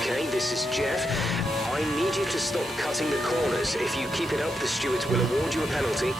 Okay, this is Jeff. I need you to stop cutting the corners. If you keep it up, the stewards will award you a penalty.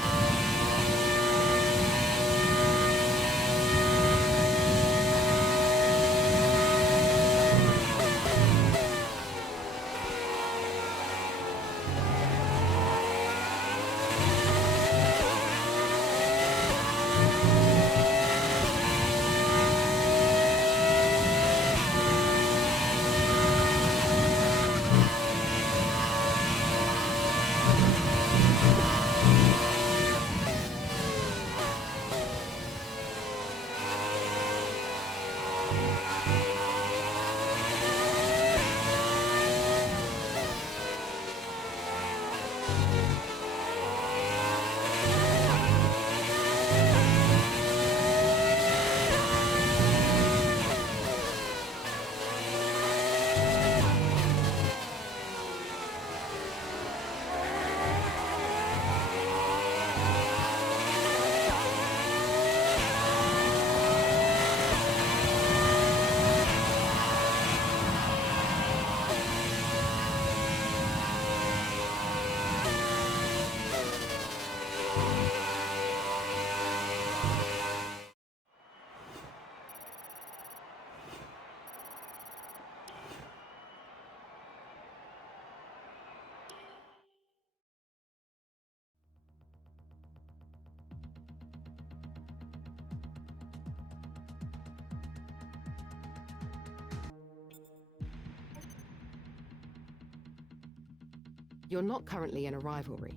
You're not currently in a rivalry.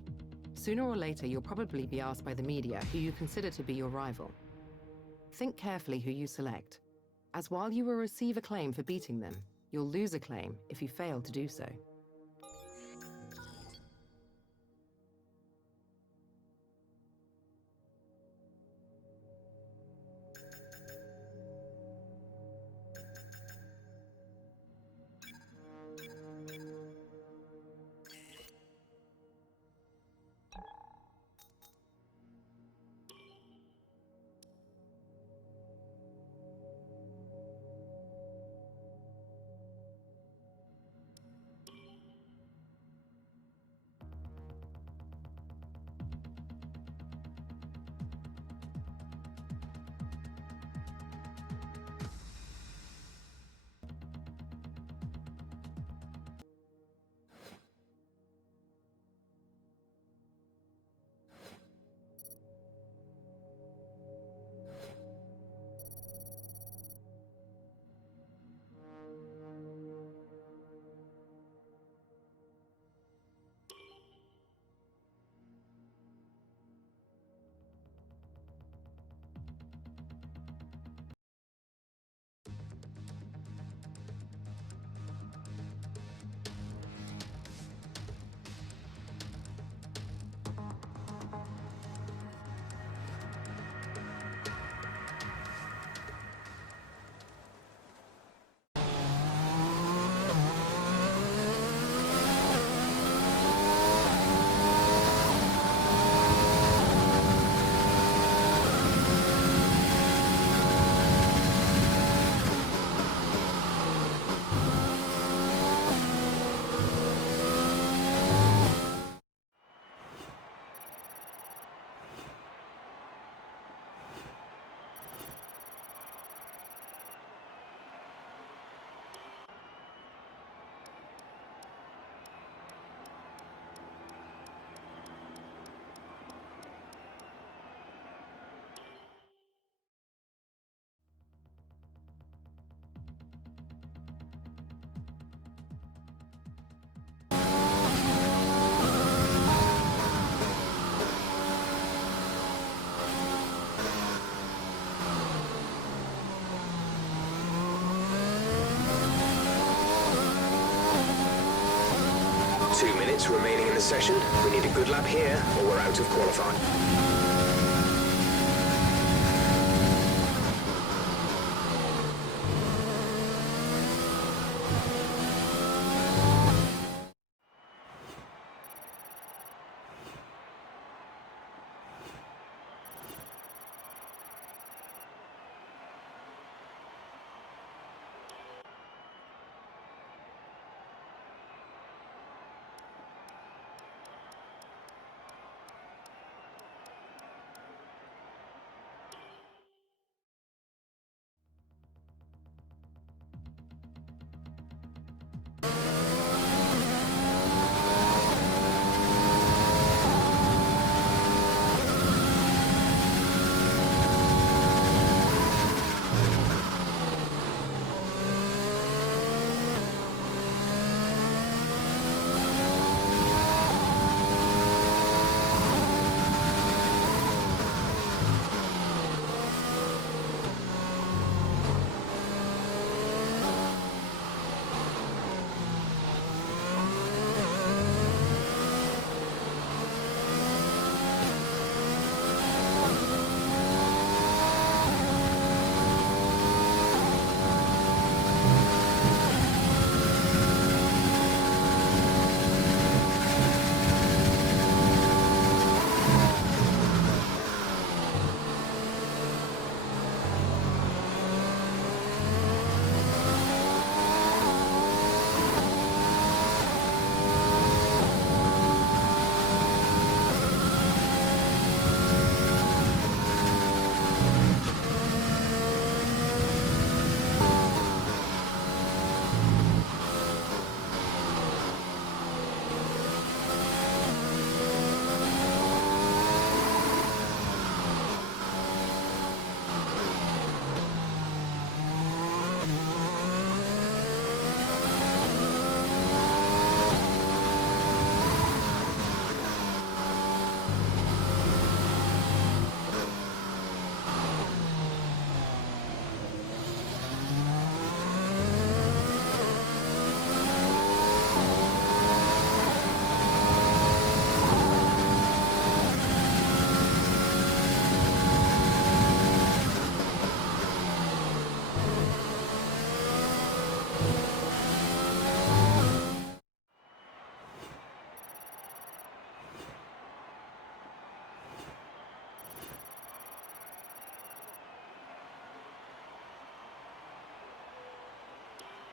Sooner or later, you'll probably be asked by the media who you consider to be your rival. Think carefully who you select, as while you will receive acclaim for beating them, you'll lose acclaim if you fail to do so. Remaining in the session. We need a good lap here, or we're out of qualifying.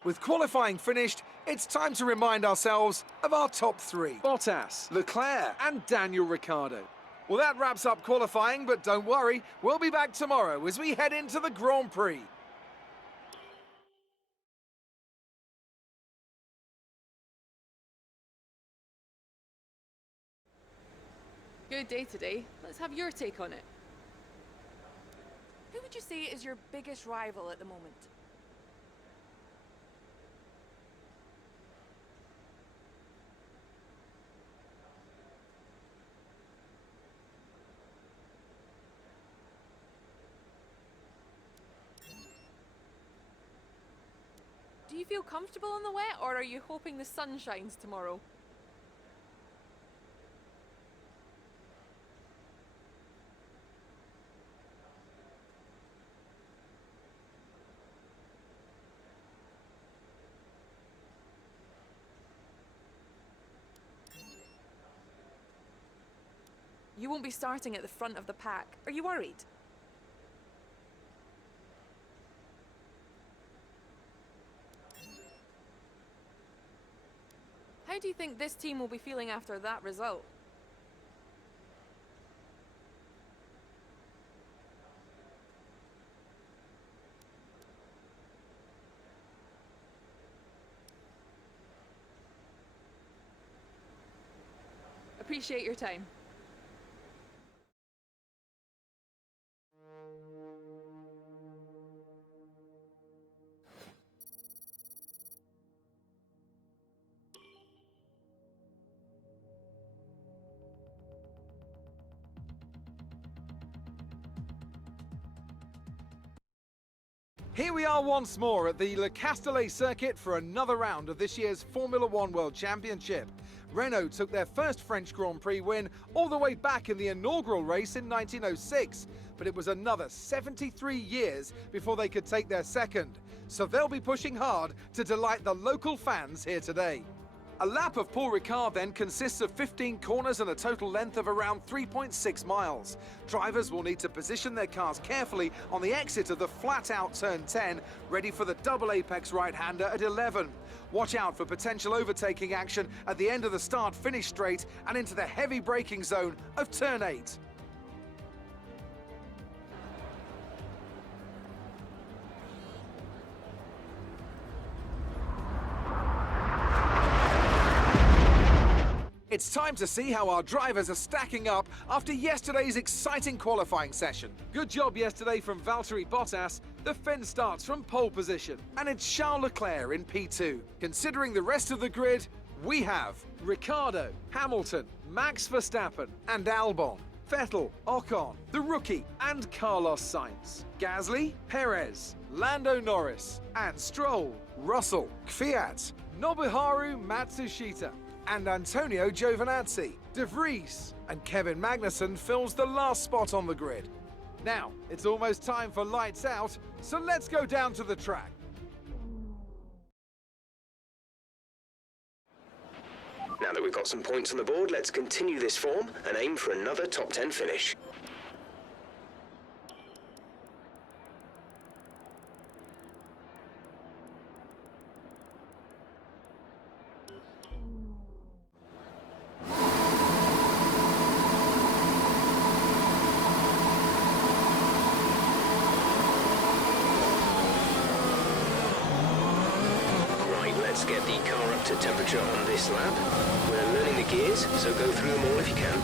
With qualifying finished, it's time to remind ourselves of our top three. Bottas, Leclerc and Daniel Ricciardo. Well, that wraps up qualifying, but don't worry, we'll be back tomorrow as we head into the Grand Prix. Good day today. Let's have your take on it. Who would you say is your biggest rival at the moment? Do you feel comfortable on the wet, or are you hoping the sun shines tomorrow? You won't be starting at the front of the pack. Are you worried? How do you think this team will be feeling after that result? Appreciate your time. Here we are once more at the Le Castellet circuit for another round of this year's Formula One World Championship. Renault took their first French Grand Prix win all the way back in the inaugural race in 1906, but it was another 73 years before they could take their second. So they'll be pushing hard to delight the local fans here today. A lap of Paul Ricard then consists of 15 corners and a total length of around 3.6 miles. Drivers will need to position their cars carefully on the exit of the flat-out turn 10, ready for the double apex right-hander at 11. Watch out for potential overtaking action at the end of the start-finish straight and into the heavy braking zone of turn 8. It's time to see how our drivers are stacking up after yesterday's exciting qualifying session. Good job yesterday from Valtteri Bottas. The Finn starts from pole position, and it's Charles Leclerc in P2. Considering the rest of the grid, we have Ricciardo, Hamilton, Max Verstappen, and Albon. Vettel, Ocon, the rookie, and Carlos Sainz. Gasly, Perez, Lando Norris, and Stroll, Russell, Kvyat, Nobuharu Matsushita, and Antonio Giovinazzi. De Vries and Kevin Magnussen fills the last spot on the grid. Now, it's almost time for lights out, so let's go down to the track. Now that we've got some points on the board, let's continue this form and aim for another top 10 finish. Let's get the car up to temperature on this lap. We're learning the gears, so go through them all if you can.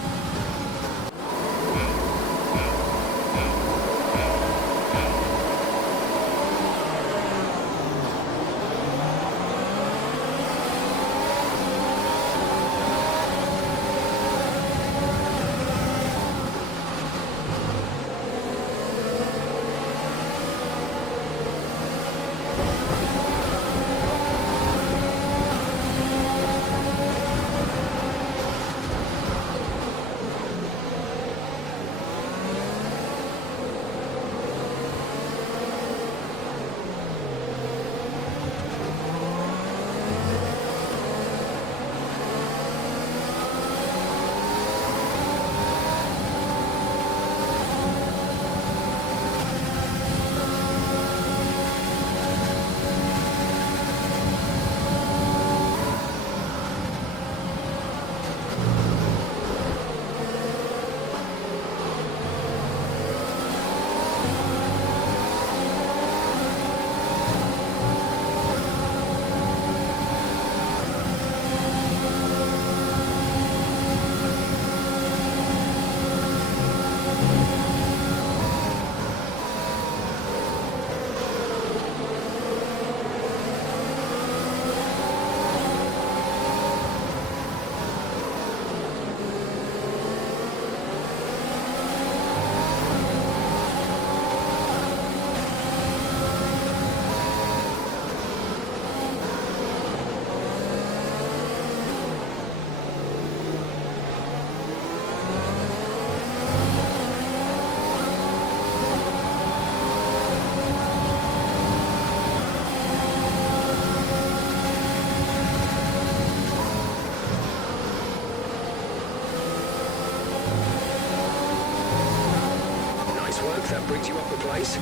brings you up the place.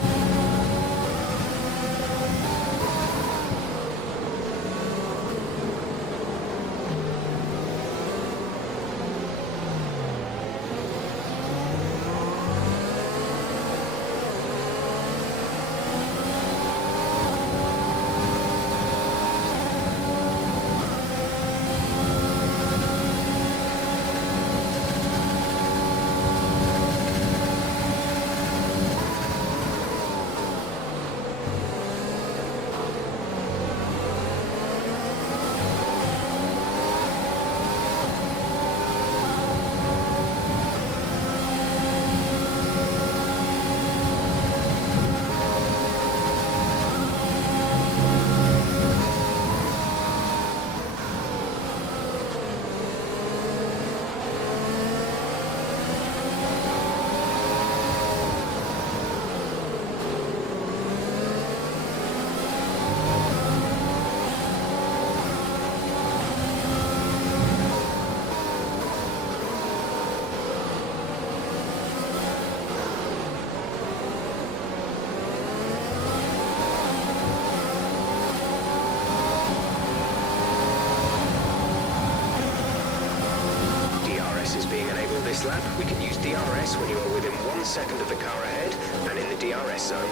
This lap, we can use DRS when you are within 1 second of the car ahead and in the DRS zone.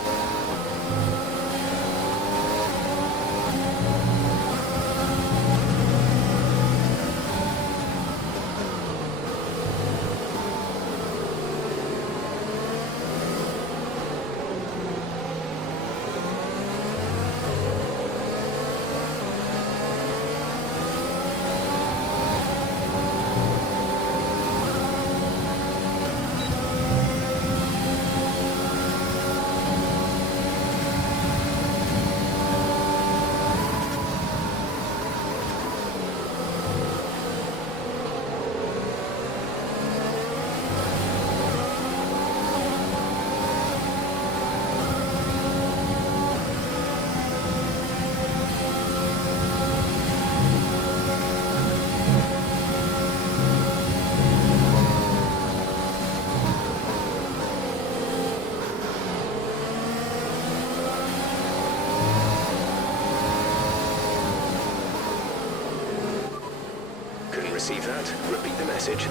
Receive that. Repeat the message.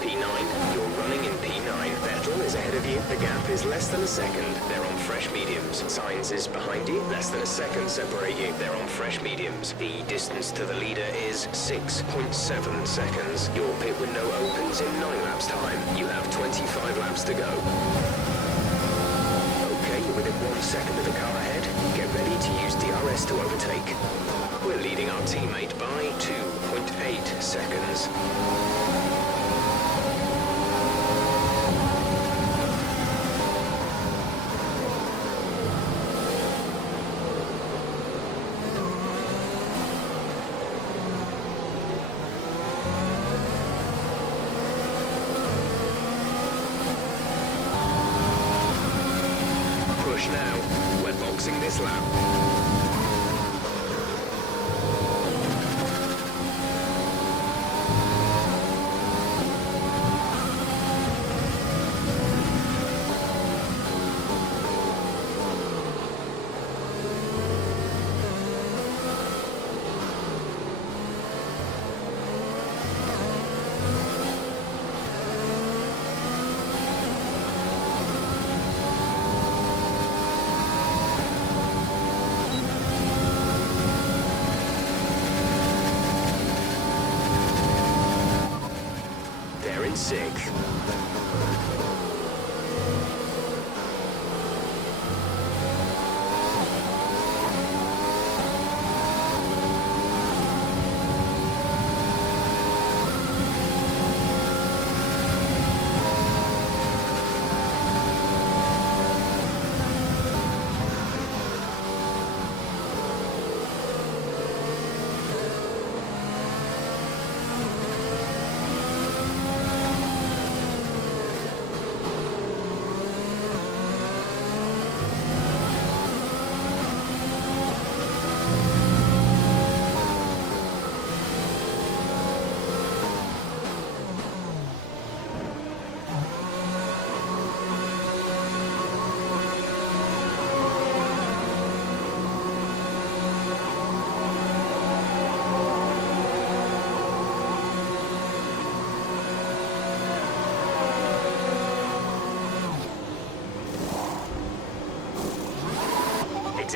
P9, you're running in P9. Vettel is ahead of you. The gap is less than a second. They're on fresh mediums. Sainz is behind you. Less than a second separate you. They're on fresh mediums. The distance to the leader is 6.7 seconds. Your pit window opens in 9 laps time. You have 25 laps to go. Okay, you're within 1 second of the car ahead. Get ready to use DRS to overtake. We're leading our teammate by 2.8 seconds. Push now. We're boxing this lap. Sixth.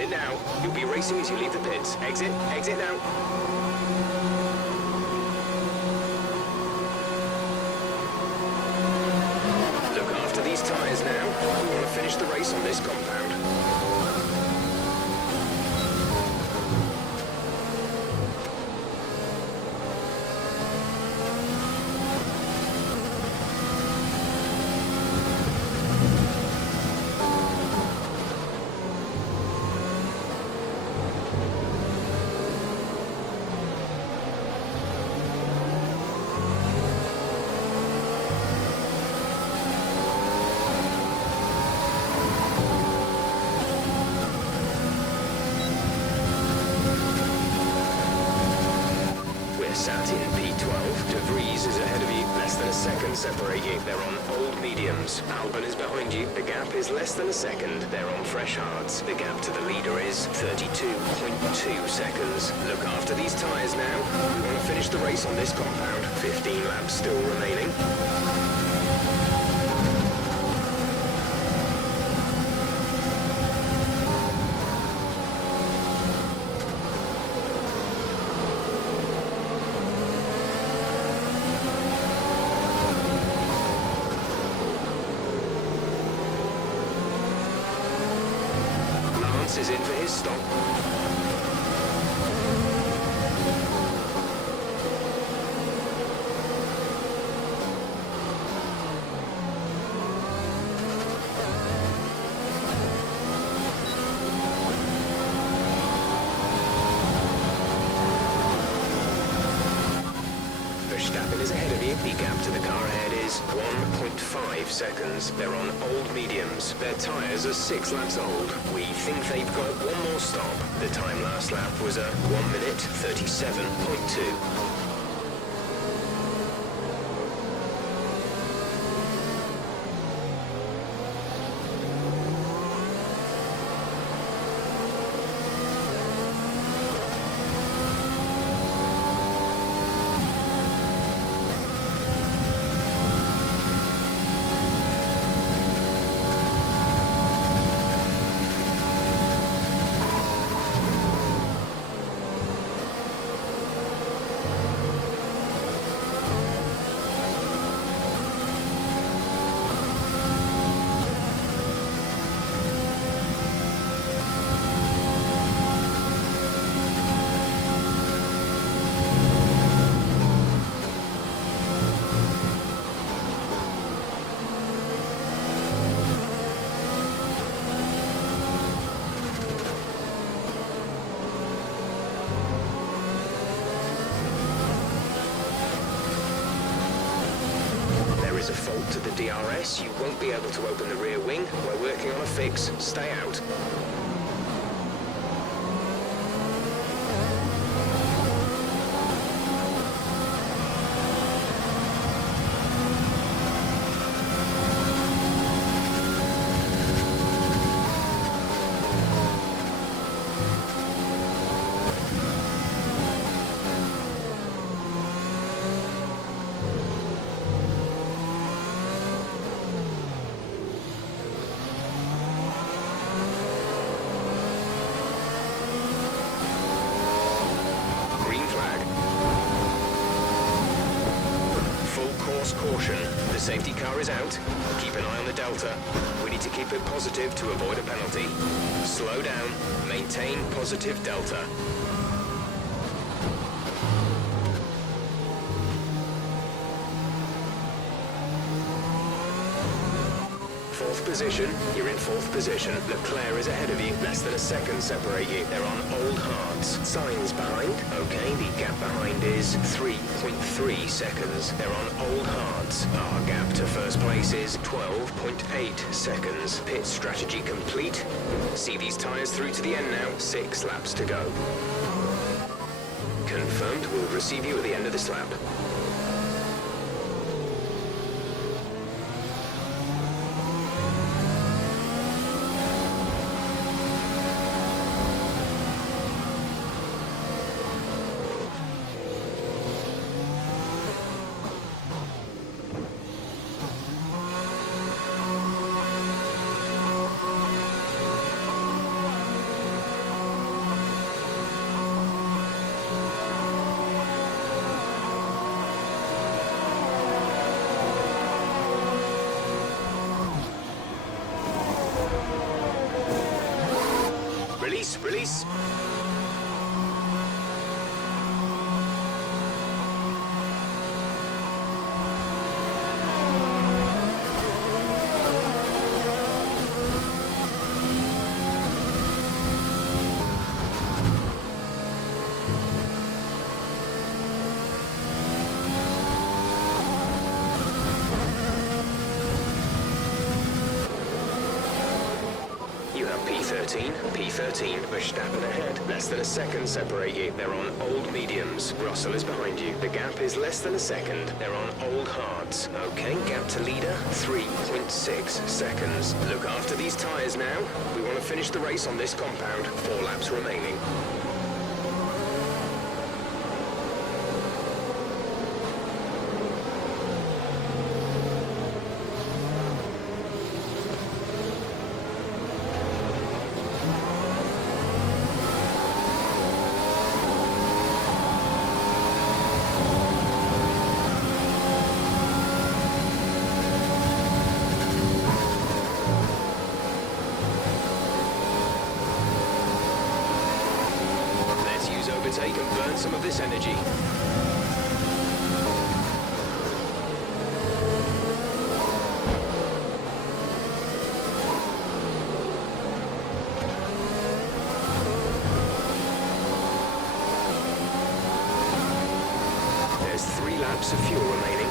Exit now. You'll be racing as you leave the pits. Exit. Exit now. Look after these tyres now. We want to finish the race on this compound. Sat in P12, De Vries is ahead of you, less than a second separate you. They're on old mediums. Albon is behind you, the gap is less than a second. They're on fresh hards. The gap to the leader is 32.2 seconds. Look after these tyres now. We want to finish the race on this compound. 15 laps still remaining. Is in for his stop. Verstappen is ahead of you. The gap to the car ahead is 1.5 seconds. They're on old mediums. Their tyres are 6 laps old. We think they've got one more stop. The time last lap was a 1 minute 37.2. A fault to the DRS, you won't be able to open the rear wing. We're working on a fix. Stay out. Caution. The safety car is out. Keep an eye on the delta. We need to keep it positive to avoid a penalty. Slow down. Maintain positive delta. Fourth position. You're in fourth position. Leclerc is ahead of you. Less than a second separate you. They're on old hards. Signs behind. Okay, the gap behind is 3.3 seconds. They're on old hards. Our gap to first place is 12.8 seconds. Pit strategy complete. See these tyres through to the end now. 6 laps to go. Confirmed. We'll receive you at the end of this lap. Release, release. P13, Verstappen ahead. Less than a second separate you. They're on old mediums. Russell is behind you. The gap is less than a second. They're on old hards. Okay, gap to leader, 3.6 seconds. Look after these tyres now. We want to finish the race on this compound. 4 laps remaining. Overtake and burn some of this energy. There's 3 laps of fuel remaining.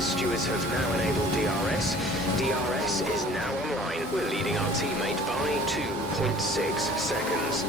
Stewards have now enabled DRS. DRS is now online. We're leading our teammate by 2.6 seconds.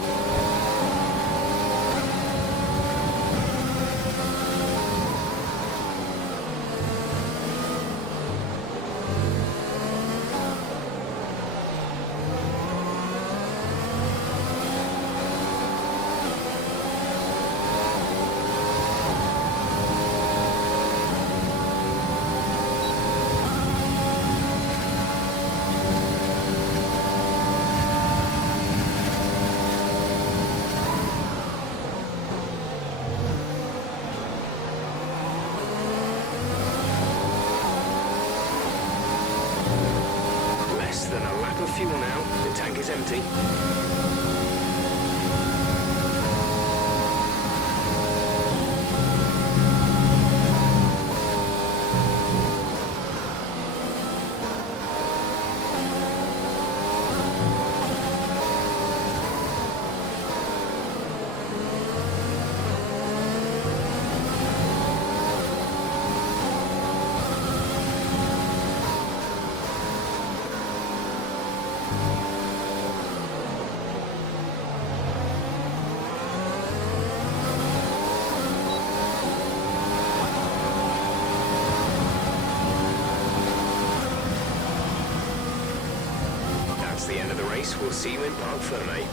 Fuel now. The tank is empty. The end of the race. We'll see you in Part30.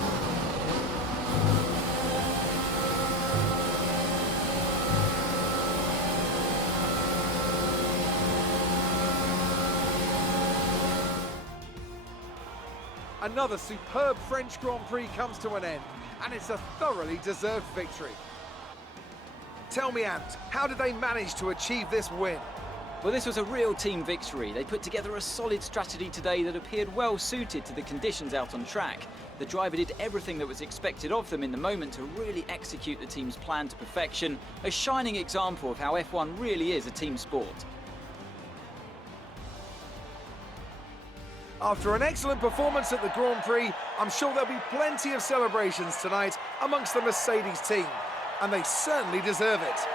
Another superb French Grand Prix comes to an end, and it's a thoroughly deserved victory. Tell me, Ant, how did they manage to achieve this win? Well, this was a real team victory. They put together a solid strategy today that appeared well suited to the conditions out on track. The driver did everything that was expected of them in the moment to really execute the team's plan to perfection, a shining example of how F1 really is a team sport. After an excellent performance at the Grand Prix, I'm sure there'll be plenty of celebrations tonight amongst the Mercedes team, and they certainly deserve it.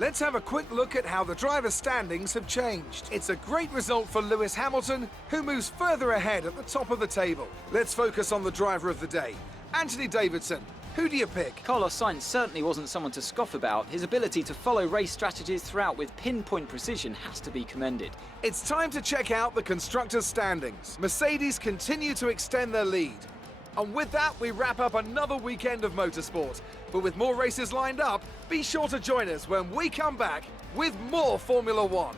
Let's have a quick look at how the driver standings have changed. It's a great result for Lewis Hamilton, who moves further ahead at the top of the table. Let's focus on the driver of the day, Anthony Davidson. Who do you pick? Carlos Sainz certainly wasn't someone to scoff about. His ability to follow race strategies throughout with pinpoint precision has to be commended. It's time to check out the constructors' standings. Mercedes continue to extend their lead. And with that, we wrap up another weekend of motorsport. But with more races lined up, be sure to join us when we come back with more Formula One.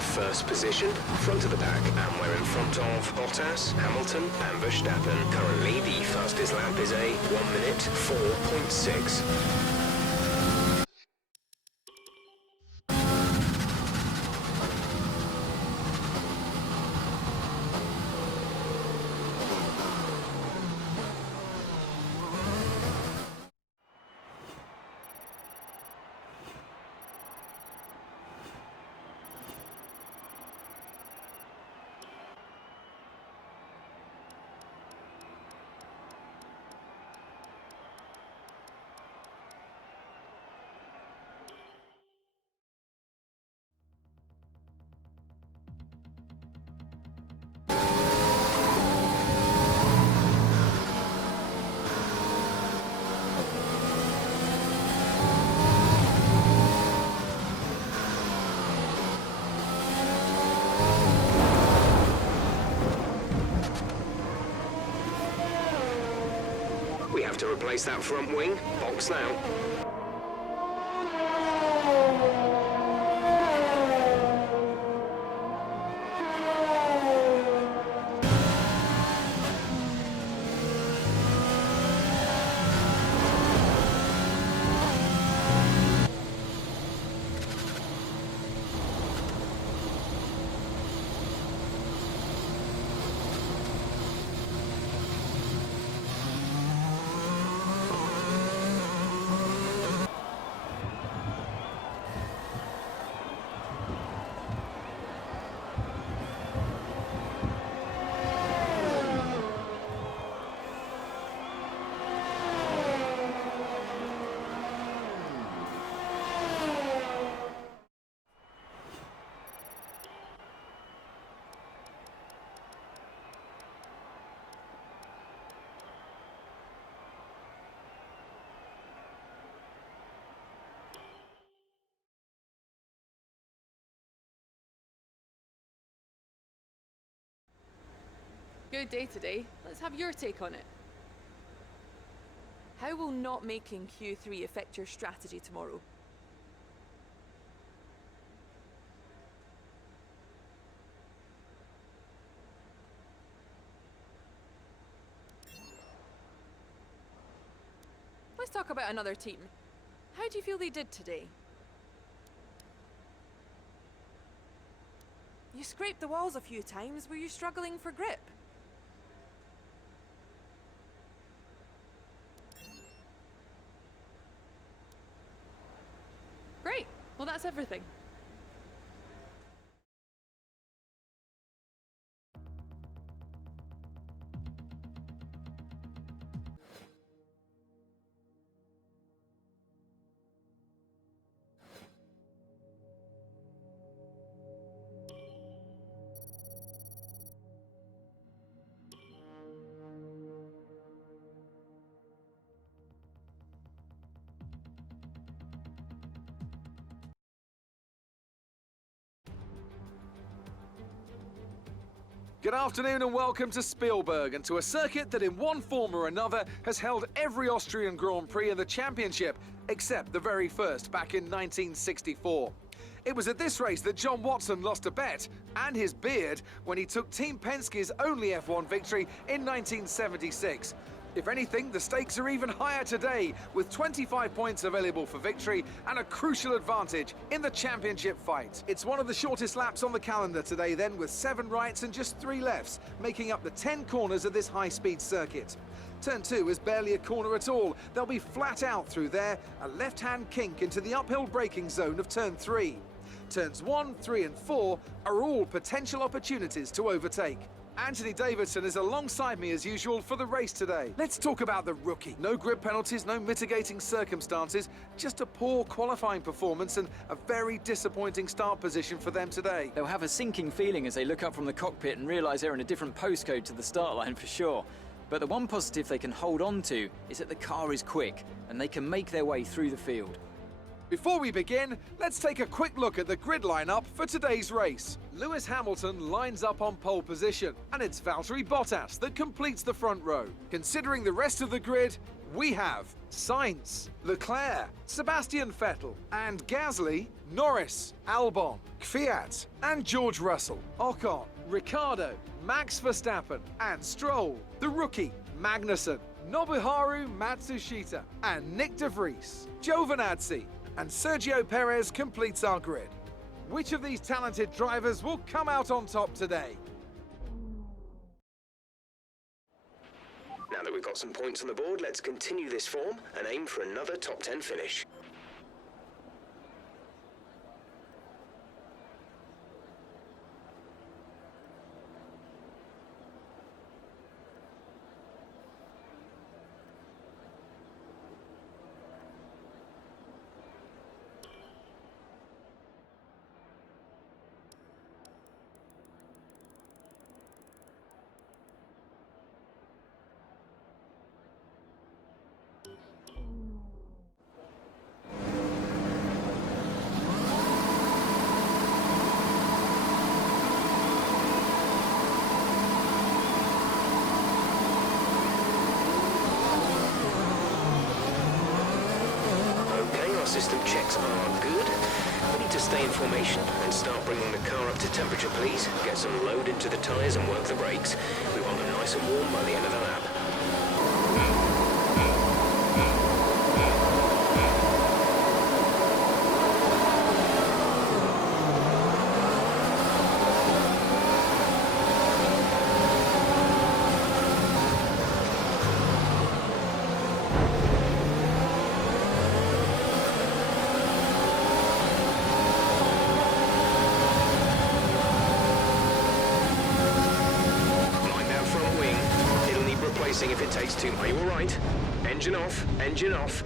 first position, front of the pack, and we're in front of Bottas, Hamilton, and Verstappen. Currently, the fastest lap is a 1 minute 4.6. We have to replace that front wing. Box now. Good day today. Let's have your take on it. How will not making Q3 affect your strategy tomorrow? Let's talk about another team. How do you feel they did today? You scraped the walls a few times. Were you struggling for grip? Great. Well, that's everything. Good afternoon and welcome to Spielberg and to a circuit that in one form or another has held every Austrian Grand Prix in the championship, except the very first back in 1964. It was at this race that John Watson lost a bet and his beard when he took Team Penske's only F1 victory in 1976. If anything, the stakes are even higher today, with 25 points available for victory and a crucial advantage in the championship fight. It's one of the shortest laps on the calendar today then, with 7 rights and just 3 lefts, making up the 10 corners of this high-speed circuit. Turn 2 is barely a corner at all. They'll be flat out through there, a left-hand kink into the uphill braking zone of Turn 3. Turns 1, 3 and 4 are all potential opportunities to overtake. Anthony Davidson is alongside me as usual for the race today. Let's talk about the rookie. No grid penalties, no mitigating circumstances, just a poor qualifying performance and a very disappointing start position for them today. They'll have a sinking feeling as they look up from the cockpit and realise they're in a different postcode to the start line for sure. But the one positive they can hold on to is that the car is quick and they can make their way through the field. Before we begin, let's take a quick look at the grid lineup for today's race. Lewis Hamilton lines up on pole position, and it's Valtteri Bottas that completes the front row. Considering the rest of the grid, we have Sainz, Leclerc, Sebastian Vettel, and Gasly Norris, Albon, Kvyat, and George Russell, Ocon, Ricciardo, Max Verstappen, and Stroll, the rookie, Magnussen, Nobuharu Matsushita, and Nick de Vries, Giovinazzi, and Sergio Perez completes our grid. Which of these talented drivers will come out on top today? Now that we've got some points on the board, let's continue this form and aim for another top 10 finish. System checks are good. We need to stay in formation and start bringing the car up to temperature, please. Get some load into the tyres and work the brakes. We want them nice and warm by the end of the lap. If it takes two. Are you all right? Engine off, engine off.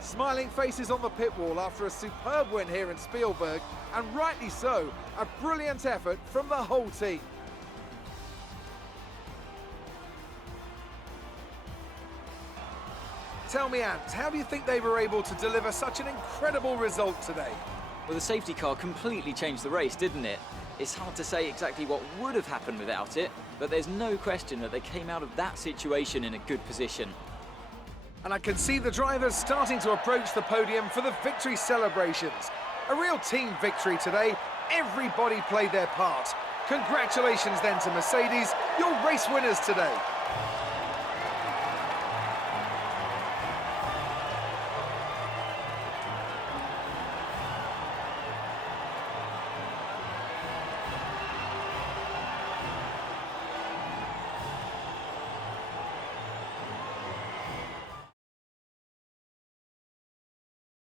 Smiling faces on the pit wall after a superb win here in Spielberg, and rightly so, a brilliant effort from the whole team. Tell me, Ant, how do you think they were able to deliver such an incredible result today? Well, the safety car completely changed the race, didn't it? It's hard to say exactly what would have happened without it, but there's no question that they came out of that situation in a good position. And I can see the drivers starting to approach the podium for the victory celebrations. A real team victory today. Everybody played their part. Congratulations then to Mercedes, your race winners today.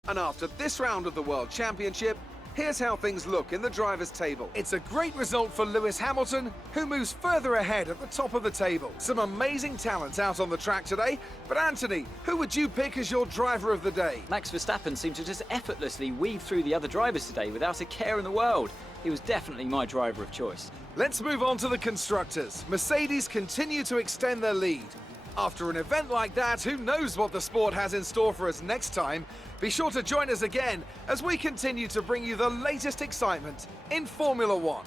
And after this round of the World Championship, here's how things look in the drivers' table. It's a great result for Lewis Hamilton, who moves further ahead at the top of the table. Some amazing talent out on the track today, but Anthony, who would you pick as your driver of the day? Max Verstappen seemed to just effortlessly weave through the other drivers today without a care in the world. He was definitely my driver of choice. Let's move on to the constructors. Mercedes continue to extend their lead. After an event like that, who knows what the sport has in store for us next time? Be sure to join us again as we continue to bring you the latest excitement in Formula One.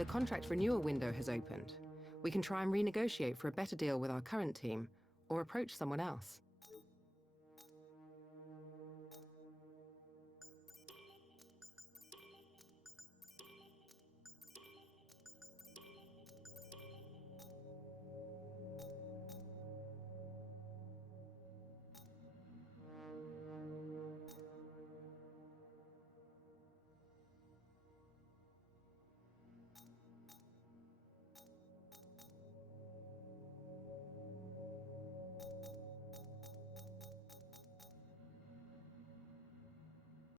The contract renewal window has opened. We can try and renegotiate for a better deal with our current team, or approach someone else.